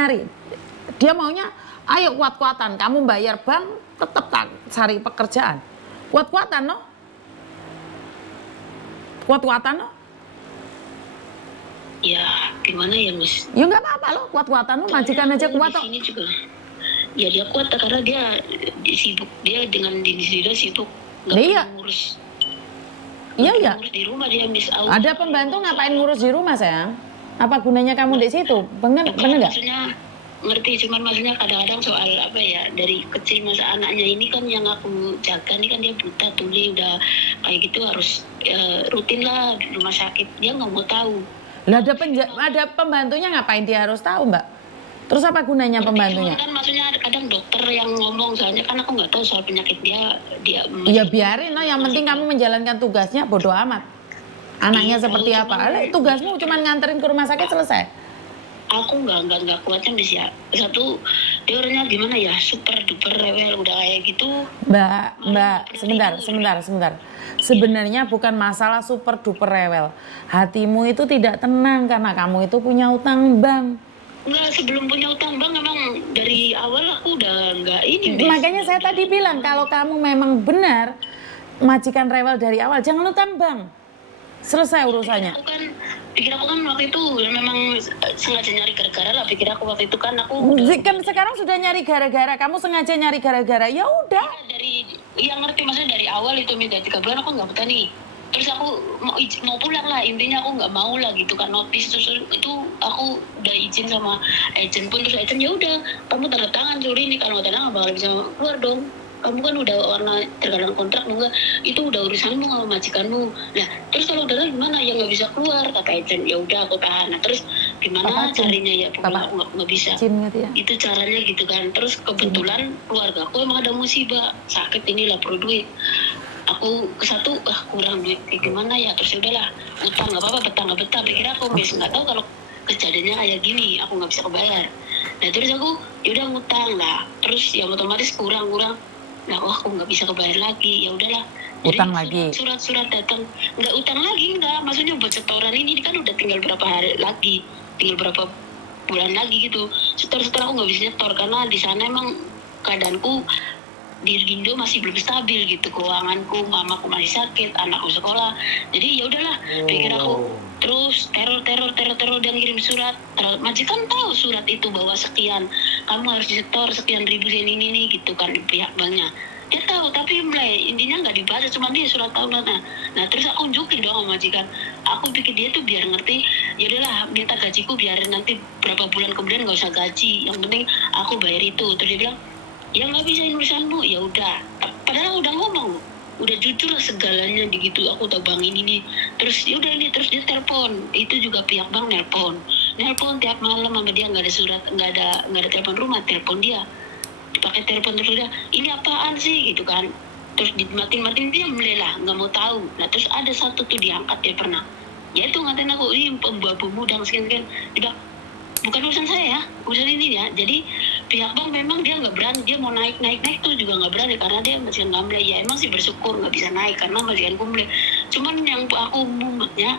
nyari. Dia maunya, ayo kuat-kuatan, kamu bayar bank, tetap tak cari pekerjaan. Kuat-kuatan, no? Kuat-kuatan, no? Ya, gimana ya, Miss? Ya nggak apa-apa loh, kuat-kuatan, no? Majikan aja kuat, di sini juga. Ya dia kuat karena dia sibuk, dia dengan diri dia sibuk, nggak iya. perlu ngurus. Iya, iya. Di rumah dia, Miss. Ada pembantu ngapain ngurus di rumah, sayang? Apa gunanya kamu di situ? Bener nggak? Maksudnya ngerti, cuman maksudnya kadang-kadang soal apa ya, dari kecil masa anaknya ini kan yang aku jaga ini kan dia buta tuli, udah kayak gitu harus rutin lah di rumah sakit, dia nggak mau tahu. Lah ada pembantunya, ngapain dia harus tahu, Mbak? Terus apa gunanya pembantunya? Kan maksudnya kadang dokter yang ngomong, soalnya kan aku nggak tahu soal penyakit dia. Ya biarin lah, yang penting kamu menjalankan tugasnya, bodoh amat. Anaknya seperti apa? Tugasmu cuma nganterin ke rumah sakit, selesai. Aku nggak kuatnya, Miss, ya. Satu, dia orangnya gimana ya, super duper rewel, udah kayak gitu. Mbak, sebentar. Sebenarnya bukan masalah super duper rewel. Hatimu itu tidak tenang karena kamu itu punya utang bank. Enggak, sebelum punya utang bank memang dari awal aku udah nggak ini. Makanya saya tadi bilang, kalau kamu memang benar majikan rewel dari awal, jangan utang bank. Selesai urusannya. Pikir aku kan waktu itu memang sengaja nyari gara-gara lah. Pikir aku waktu itu kan aku kan sekarang sudah nyari gara-gara, kamu sengaja nyari gara-gara, ya udah. Yang ngerti, maksudnya dari awal itu minta 3 bulan aku nggak betah nih. Terus aku mau pulang lah, intinya aku nggak mau lah gitu kan, notis. Terus itu aku udah izin sama agent pun, terus agent ya udah kamu tanda tangan suri ini, kalau nggak tanda tangan bakal bisa keluar dong. Kamu kan udah warna terkadang kontrak enggak, itu udah urusanmu sama majikanmu. Nah terus kalau udah gimana, ya nggak bisa keluar kata agent. Ya udah aku tahan. Nah terus gimana caranya ya, nggak bisa gitu ya? Itu caranya gitu kan. Terus kebetulan keluarga aku emang ada musibah sakit, inilah perlu duit. Aku kesatu kurang duit, gimana ya, terus udahlah utang, nggak apa-apa, nggak betah. Pikir aku Miss, nggak tahu kalau kejadiannya kayak gini aku nggak bisa kebayar. Nah terus aku yaudah ngutang lah, terus ya otomatis kurang. Nah aku nggak bisa kebayar lagi, ya udahlah. Utang lagi. Surat datang, nggak utang lagi, nggak, maksudnya buat setoran ini kan udah tinggal berapa hari lagi, tinggal berapa bulan lagi gitu. Setor aku nggak bisa nyetor karena di sana emang keadaanku di Indo masih belum stabil gitu, keuanganku, mamaku masih sakit, anakku sekolah. Jadi ya udahlah, pikir aku. Terus teror dia ngirim surat. Majikan tahu surat itu bahwa sekian, kamu harus disetor sekian ribu ini nih gitu kan, pihak banknya. Dia tahu, tapi mulai intinya nggak dibaca, cuma dia surat tahunan. Nah terus aku unjukin dong sama majikan. Aku pikir dia tuh biar ngerti, ya udahlah minta gajiku biar nanti berapa bulan kemudian nggak usah gaji, yang penting aku bayar itu. Terus dia bilang, ya nggak bisa urusanmu, ya udah. Padahal udah ngomong, udah jujur lah segalanya gitu. Aku udah bang ini. Terus ya udah ini, terus dia telepon. Itu juga pihak bank nelpon tiap malam sama dia, nggak ada surat, nggak ada telepon rumah, telepon dia pakai telepon. Terus udah, ini apaan sih gitu kan. Terus dimatiin dia melelah, nggak mau tahu. Nah terus ada satu tuh diangkat, dia pernah, ya itu ngatain aku, ini pembawa mudang sekian. Dia bukan urusan saya, urusan ini ya. Jadi pihak bank memang dia nggak berani, dia mau naik tuh juga nggak berani karena dia masih ngambil. Ya emang sih bersyukur nggak bisa naik karena masih kumble. Cuman yang aku mumetnya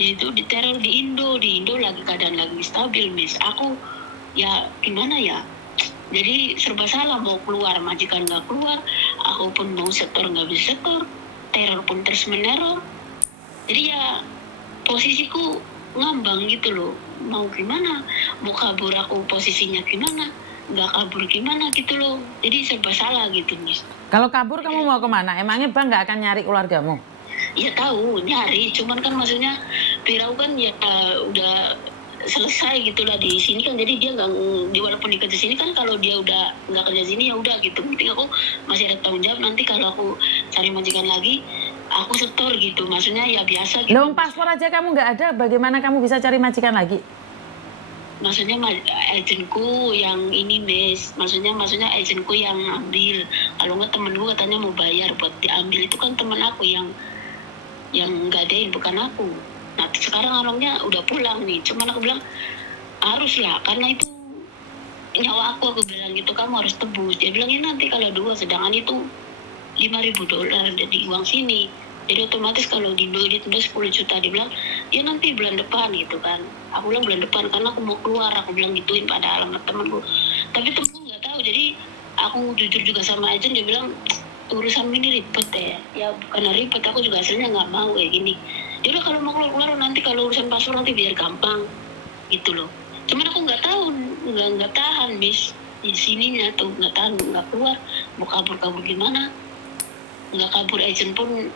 itu diteror di Indo lagi keadaan lagi stabil, Miss. Aku ya gimana ya, jadi serba salah, mau keluar majikan nggak keluar, aku pun mau setor nggak bisa setor, teror pun terus meneror. Jadi ya posisiku ngambang gitu loh, mau gimana, mau kabur aku posisinya gimana, nggak kabur gimana gitu loh. Jadi serba salah gitu, Miss. Kalau kabur kamu mau kemana? Emangnya bang nggak akan nyari keluargamu? Ya tahu nyari, cuman kan maksudnya Firau kan ya udah selesai gitulah di sini kan. Jadi dia nggak, walaupun di kerja sini kan, kalau dia udah nggak kerja sini ya udah gitu. Penting aku masih ada tanggung jawab, nanti kalau aku cari majikan lagi aku setor gitu, maksudnya ya biasa gitu. Loh, paspor aja kamu nggak ada, bagaimana kamu bisa cari majikan lagi? Maksudnya agentku yang ini, Miss. Maksudnya agentku yang ambil. Kalau nggak temenku katanya mau bayar buat diambil, itu kan temen aku yang ngadain, bukan aku. Nah sekarang orangnya udah pulang nih, cuman aku bilang haruslah, karena itu nyawa aku bilang gitu, kamu harus tebus. Dia bilang, ya nanti kalau 2, sedangkan itu $5.000 dari uang sini. Jadi otomatis kalau Dindo ditunda 10 juta, dia bilang ya nanti bulan depan gitu kan. Aku bilang bulan depan karena aku mau keluar, aku bilang gituin pada alamat temanku. Tapi temanku nggak tahu, jadi aku jujur juga sama agent, dia bilang urusan ini ribet ya karena ribet aku juga hasilnya nggak mau kayak gini. Ya udah kalau mau keluar nanti, kalau urusan paspor nanti biar gampang gitu loh. Cuman aku nggak tahu, nggak tahan bis di sininya tuh, nggak tahan, nggak keluar, mau kabur gimana, nggak kabur agent pun.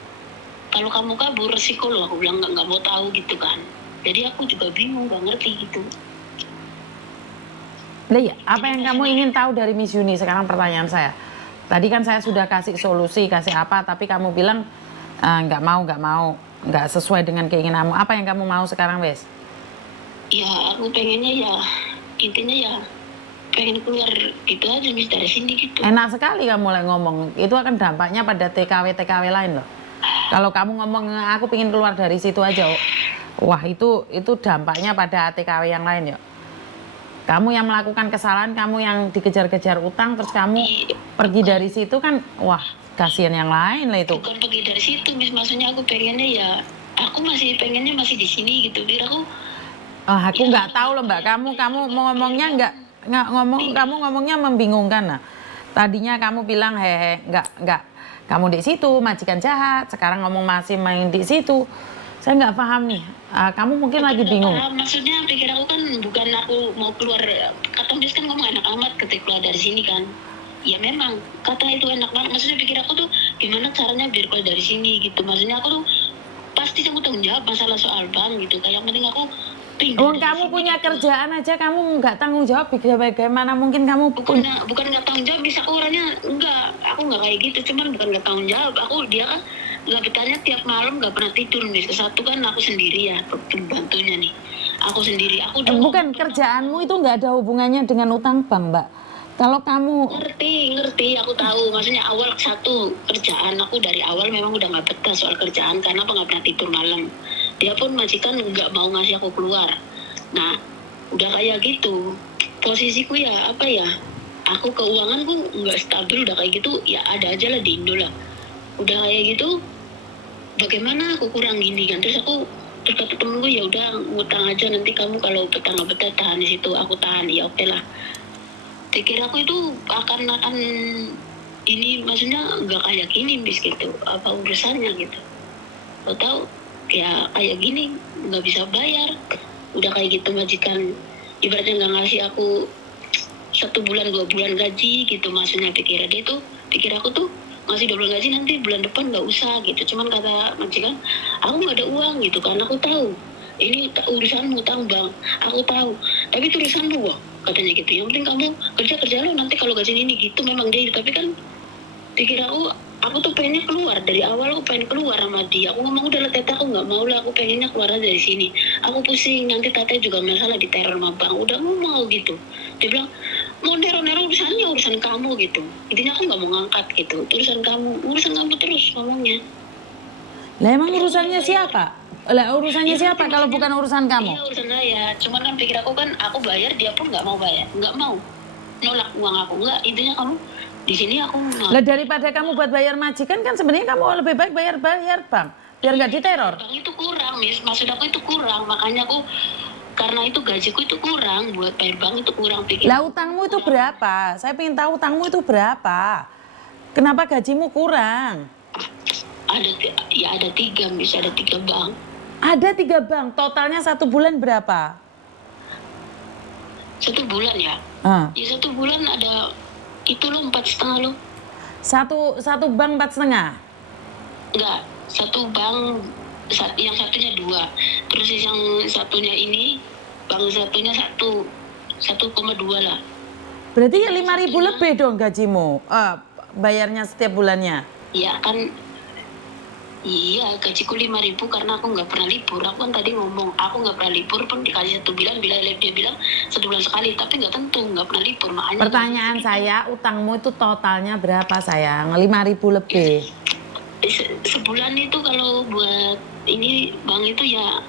Kalau kamu kabur resiko loh, aku bilang nggak mau tahu gitu kan. Jadi aku juga bingung, nggak ngerti gitu. Lah ya, apa yang kamu ingin tahu dari Miss Yuni? Sekarang pertanyaan saya. Tadi kan saya sudah kasih solusi, kasih apa, tapi kamu bilang nggak mau, nggak sesuai dengan keinginanmu. Apa yang kamu mau sekarang, Wes? Ya aku pengennya ya, intinya ya pengen keluar gitu aja Miss, dari sini gitu. Enak sekali kamu mulai ngomong. Itu akan dampaknya pada TKW lain loh. Kalau kamu ngomong aku pengen keluar dari situ aja, wah itu dampaknya pada TKW yang lain ya. Kamu yang melakukan kesalahan, kamu yang dikejar-kejar utang, terus kamu pergi dari situ kan, wah kasihan yang lain lah itu. Bukan pergi dari situ Miss, maksudnya aku pengennya ya, aku masih pengennya masih di sini gitu. Biar aku nggak tahu loh Mbak, kamu mau ngomongnya kamu ngomongnya membingungkan. Nah, tadinya kamu bilang hehe, nggak, kamu di situ majikan jahat, sekarang ngomong masih main di situ. Saya nggak paham nih, kamu mungkin lagi bingung. Maksudnya pikir aku kan bukan aku mau keluar, kata Miss kan ngomong enak amat ketika keluar dari sini kan. Ya memang kata itu enak banget, maksudnya pikir aku tuh gimana caranya biar keluar dari sini gitu. Maksudnya aku tuh pasti aku tanggung jawab masalah soal bank gitu, kayak yang penting aku kamu punya kerjaan aja, kamu nggak tanggung jawab, bagaimana mungkin kamu bukan nggak tanggung jawab, bisa aku orangnya aku nggak kayak gitu, cuman bukan nggak tanggung jawab, dia kan nggak bertanya tiap malam, nggak pernah tidur Miss. Satu kan aku sendiri ya, pembantunya nih, aku sendiri. Bukan kerjaanmu itu nggak ada hubungannya dengan utang bank, Mbak. Kalau kamu ngerti, aku tahu. Maksudnya awal satu kerjaan aku dari awal memang udah nggak betah soal kerjaan karena nggak pernah tidur malam. Dia pun majikan nggak mau ngasih aku keluar. Nah, udah kayak gitu. Posisiku ya apa ya? Aku keuanganku nggak stabil, udah kayak gitu. Ya ada aja lah di Indo lah. Udah kayak gitu. Bagaimana aku kurang gini kan? Terus kata temenku ya udah ngutang aja, nanti kamu kalau betah nggak betah tahan di situ. Aku tahan, ya oke lah. Pikir aku itu akan ini, maksudnya nggak kayak gini Miss gitu, apa urusannya gitu. Lo tahu ya kayak gini nggak bisa bayar, udah kayak gitu majikan ibaratnya nggak ngasih aku 1 bulan 2 bulan gaji gitu. Maksudnya pikir aku tuh ngasih 2 bulan gaji, nanti bulan depan nggak usah gitu. Cuman kata majikan aku nggak ada uang gitu kan. Aku tahu ini urusanmu utang bank, aku tahu, tapi itu urusanmu wah, katanya gitu. Yang penting kamu kerja lo, nanti kalau gaji ini gitu. Memang dia, tapi kan pikir aku tuh pengennya keluar dari awal. Aku pengen keluar sama dia. Aku ngomong udah lah Tete, aku nggak mau lah, aku pengennya keluar aja dari sini. Aku pusing, nanti Tete juga masalah di teror sama bang. Udah mau gitu. Dia bilang mau nero urusannya, urusan kamu gitu. Intinya aku nggak mau ngangkat gitu. Urusan kamu terus ngomongnya. Lah emang urusannya siapa? Lah urusannya siapa kalau bukan urusan kamu? Iya urusan saya. Cuman kan pikir aku kan aku bayar, dia pun nggak mau bayar, nggak mau nolak uang aku. Nggak, intinya kamu di sini aku mau. Lah daripada kamu buat bayar majikan kan sebenarnya kamu lebih baik bayar bank biar nggak diteror. Bank itu kurang Miss, maksud aku itu kurang, makanya aku karena itu gajiku itu kurang buat bayar bank, itu kurang. Pikir lah utangmu itu berapa? Saya pengen tahu utangmu itu berapa. Kenapa gajimu kurang? Ada 3 Miss, ada 3 bank. Ada 3 bank, totalnya 1 bulan berapa? 1 bulan ya? Ya 1 bulan ada itu lo 4,5 lo. Satu bank 4,5? Enggak, 1 bank, yang satunya 2. Terus yang satunya ini, bank satunya 1,2 lah. Berarti ya 5.000 lebih dong gajimu, bayarnya setiap bulannya? Ya kan. Iya, gajiku 5.000 karena aku nggak pernah libur. Aku kan tadi ngomong, aku nggak pernah libur pun dikasih 1 bulan, dia bilang 1 bulan sekali, tapi nggak tentu, nggak pernah libur. Makanya pertanyaan saya, utangmu itu totalnya berapa sayang? 5.000 lebih. Sebulan itu kalau buat ini bank itu ya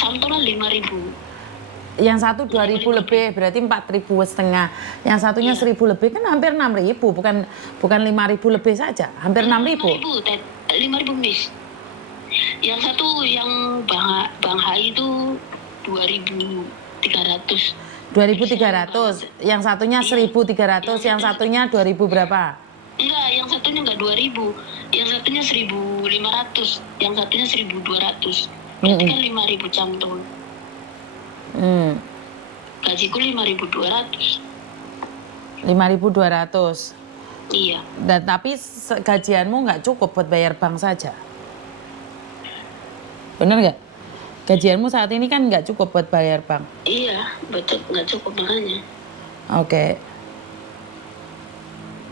contohnya 5.000. Yang satu 2.000 lebih, berarti 4.500. Yang satunya 1.000 lebih, kan hampir 6.000, bukan 5.000 lebih saja, hampir 6.000. 5.000 Miss. Yang satu yang Bang Hai itu 2.300. 2.300, yang satunya 1.300, yang satunya 2.000 berapa? Enggak, yang satunya enggak 2.000. Yang satunya 1.500, yang satunya 1.200. Berarti kan 5.000 cantul. Gajiku 5.200. 5.200. Iya. Dan tapi gajianmu nggak cukup buat bayar bank saja. Bener nggak? Gajianmu saat ini kan nggak cukup buat bayar bank. Iya, betul, nggak cukup makanya. Oke.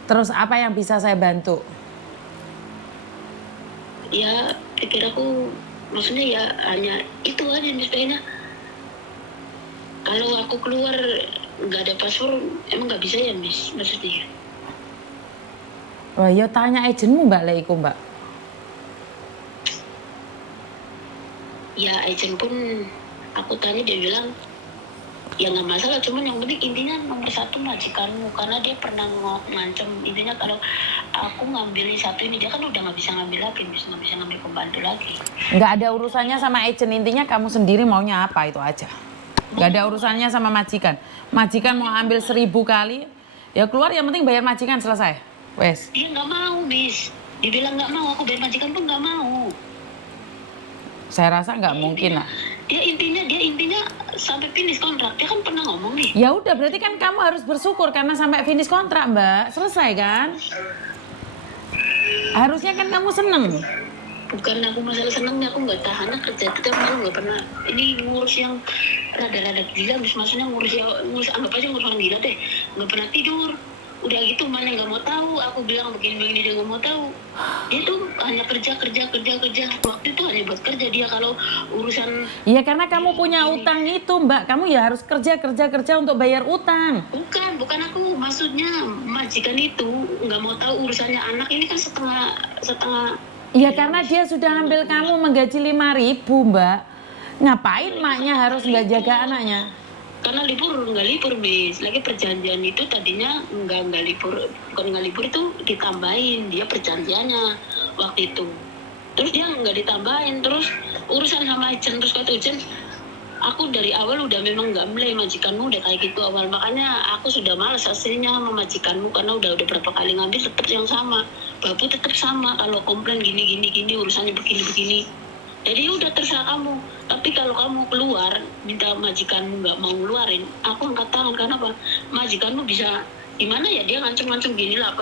Terus apa yang bisa saya bantu? Ya, pikir aku, maksudnya ya hanya itu aja misalnya. Kalau aku keluar nggak ada paspor, emang nggak bisa ya, Miss? Maksudnya? Wah, ya tanya agenmu Mbak Leiku, Mbak. Ya, agent pun aku tanya, dia bilang ya nggak masalah, cuman yang penting intinya nomor satu majikanmu, karena dia pernah ngancem, intinya kalau aku ngambil satu ini, dia kan udah nggak bisa ngambil lagi, nggak bisa ngambil pembantu lagi. Nggak ada urusannya sama agent, intinya kamu sendiri maunya apa itu aja. Nggak ada urusannya sama majikan. Majikan mau ambil 1.000 kali, ya keluar, yang penting bayar majikan, selesai. Wes. Dia nggak mau, Miss. Dia bilang nggak mau, aku bayar majikan pun nggak mau. Saya rasa nggak mungkin lah. Dia intinya sampai finish kontrak. Dia kan pernah ngomong nih. Ya udah, berarti kan kamu harus bersyukur karena sampai finish kontrak, Mbak. Selesai kan? Harusnya kan kamu seneng. Bukan aku masalah senengnya, aku nggak tahan kerja. Kita aku nggak pernah. Ini ngurus yang rada-rada gila, maksudnya ngurus anggap aja ngurus orang gila deh. Nggak pernah tidur. Udah gitu mana nggak mau tahu. Aku bilang begini dia nggak mau tahu. Dia tuh hanya kerja. Waktu itu hanya buat kerja dia, kalau urusan. Iya, karena kamu punya utang itu, Mbak. Kamu ya harus kerja untuk bayar utang. Bukan aku, maksudnya majikan itu nggak mau tahu urusannya anak ini kan setengah. Iya, karena dia sudah ambil kamu menggaji 5.000, Mbak. Ngapain maknya harus nggak jaga anaknya? Karena nggak libur, Miss. Lagi perjanjian itu tadinya nggak libur, bukan nggak libur itu ditambahin, dia perjanjiannya waktu itu. Terus dia nggak ditambahin, terus urusan sama agent, terus kata agent, aku dari awal udah memang nggak mulai, majikanmu udah kayak gitu awal, makanya aku sudah malas hasilnya sama majikanmu, karena udah berapa kali ngambil tetap yang sama, babu tetap sama, kalau komplain gini urusannya begini. Jadi udah terserah kamu. Tapi kalau kamu keluar minta majikanmu nggak mau ngeluarin, aku angkat tangan. Karena apa? Majikanmu bisa gimana ya, dia ngancem gini lah.